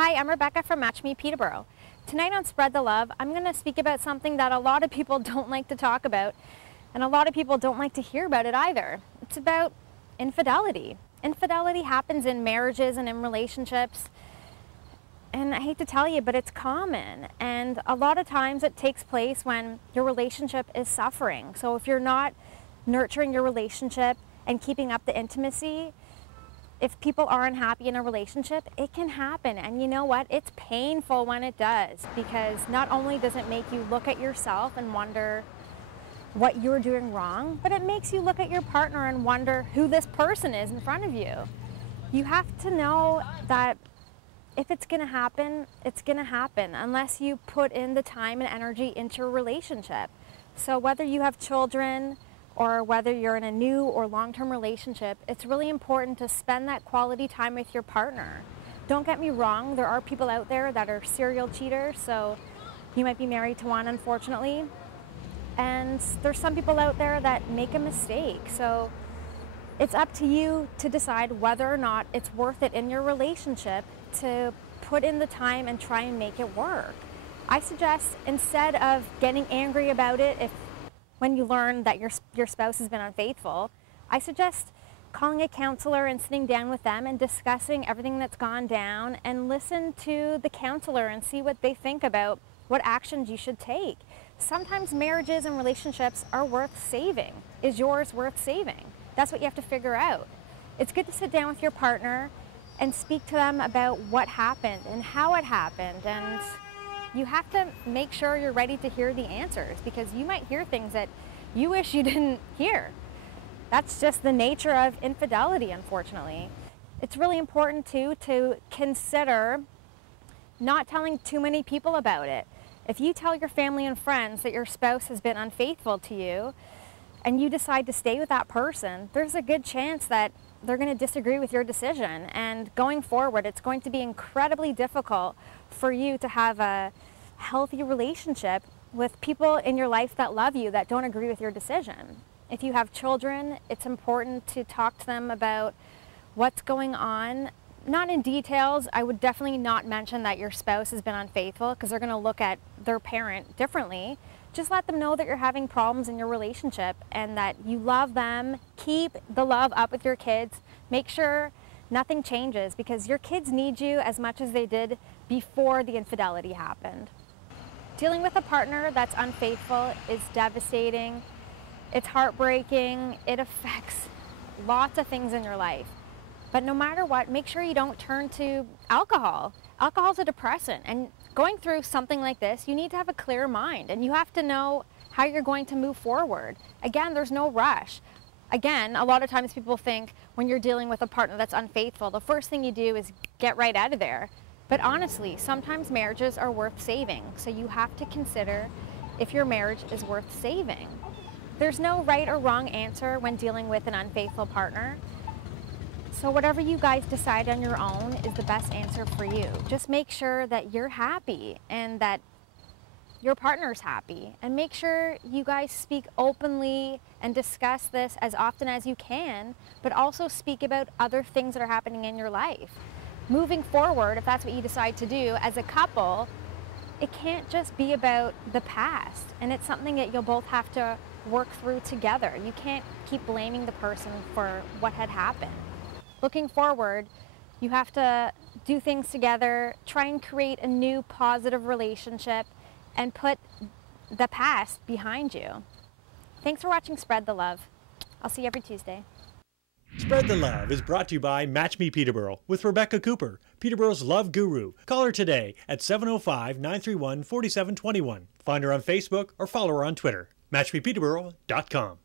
Hi, I'm Rebecca from Match Me Peterborough. Tonight on Spread the Love, I'm going to speak about something that a lot of people don't like to talk about, and a lot of people don't like to hear about it either. It's about infidelity. Infidelity happens in marriages and in relationships, and I hate to tell you, but it's common. And a lot of times it takes place when your relationship is suffering. So if you're not nurturing your relationship and keeping up the intimacy, if people are unhappy in a relationship, it can happen. And you know what? It's painful when it does, because not only does it make you look at yourself and wonder what you're doing wrong, but it makes you look at your partner and wonder who this person is in front of you. You have to know that if it's going to happen, it's going to happen unless you put in the time and energy into a relationship. So whether you have children or whether you're in a new or long-term relationship, it's really important to spend that quality time with your partner. Don't get me wrong, there are people out there that are serial cheaters, so you might be married to one, unfortunately. And there's some people out there that make a mistake. So it's up to you to decide whether or not it's worth it in your relationship to put in the time and try and make it work. I suggest, instead of getting angry about it when you learn that your spouse has been unfaithful, I suggest calling a counselor and sitting down with them and discussing everything that's gone down, and listen to the counselor and see what they think about what actions you should take. Sometimes marriages and relationships are worth saving. Is yours worth saving? That's what you have to figure out. It's good to sit down with your partner and speak to them about what happened and how it happened, and you have to make sure you're ready to hear the answers, because you might hear things that you wish you didn't hear. That's just the nature of infidelity, unfortunately. It's really important too to consider not telling too many people about it. If you tell your family and friends that your spouse has been unfaithful to you and you decide to stay with that person, there's a good chance that they're going to disagree with your decision. And going forward, it's going to be incredibly difficult for you to have a healthy relationship with people in your life that love you, that don't agree with your decision. If you have children, it's important to talk to them about what's going on. Not in details. I would definitely not mention that your spouse has been unfaithful, because they're going to look at their parent differently. Just let them know that you're having problems in your relationship and that you love them. Keep the love up with your kids. Make sure nothing changes, because your kids need you as much as they did before the infidelity happened. Dealing with a partner that's unfaithful is devastating. It's heartbreaking. It affects lots of things in your life. But no matter what, make sure you don't turn to alcohol. Alcohol's a depressant, and going through something like this, you need to have a clear mind, and you have to know how you're going to move forward. Again, there's no rush. Again, a lot of times people think when you're dealing with a partner that's unfaithful, the first thing you do is get right out of there. But honestly, sometimes marriages are worth saving, so you have to consider if your marriage is worth saving. There's no right or wrong answer when dealing with an unfaithful partner. So whatever you guys decide on your own is the best answer for you. Just make sure that you're happy and that your partner's happy, and make sure you guys speak openly and discuss this as often as you can, but also speak about other things that are happening in your life. Moving forward, if that's what you decide to do as a couple, it can't just be about the past, and it's something that you'll both have to work through together. You can't keep blaming the person for what had happened. Looking forward, you have to do things together, try and create a new positive relationship, and put the past behind you. Thanks for watching Spread the Love. I'll see you every Tuesday. Spread the Love is brought to you by Match Me Peterborough with Rebecca Cooper, Peterborough's love guru. Call her today at 705-931-4721. Find her on Facebook or follow her on Twitter. MatchMePeterborough.com.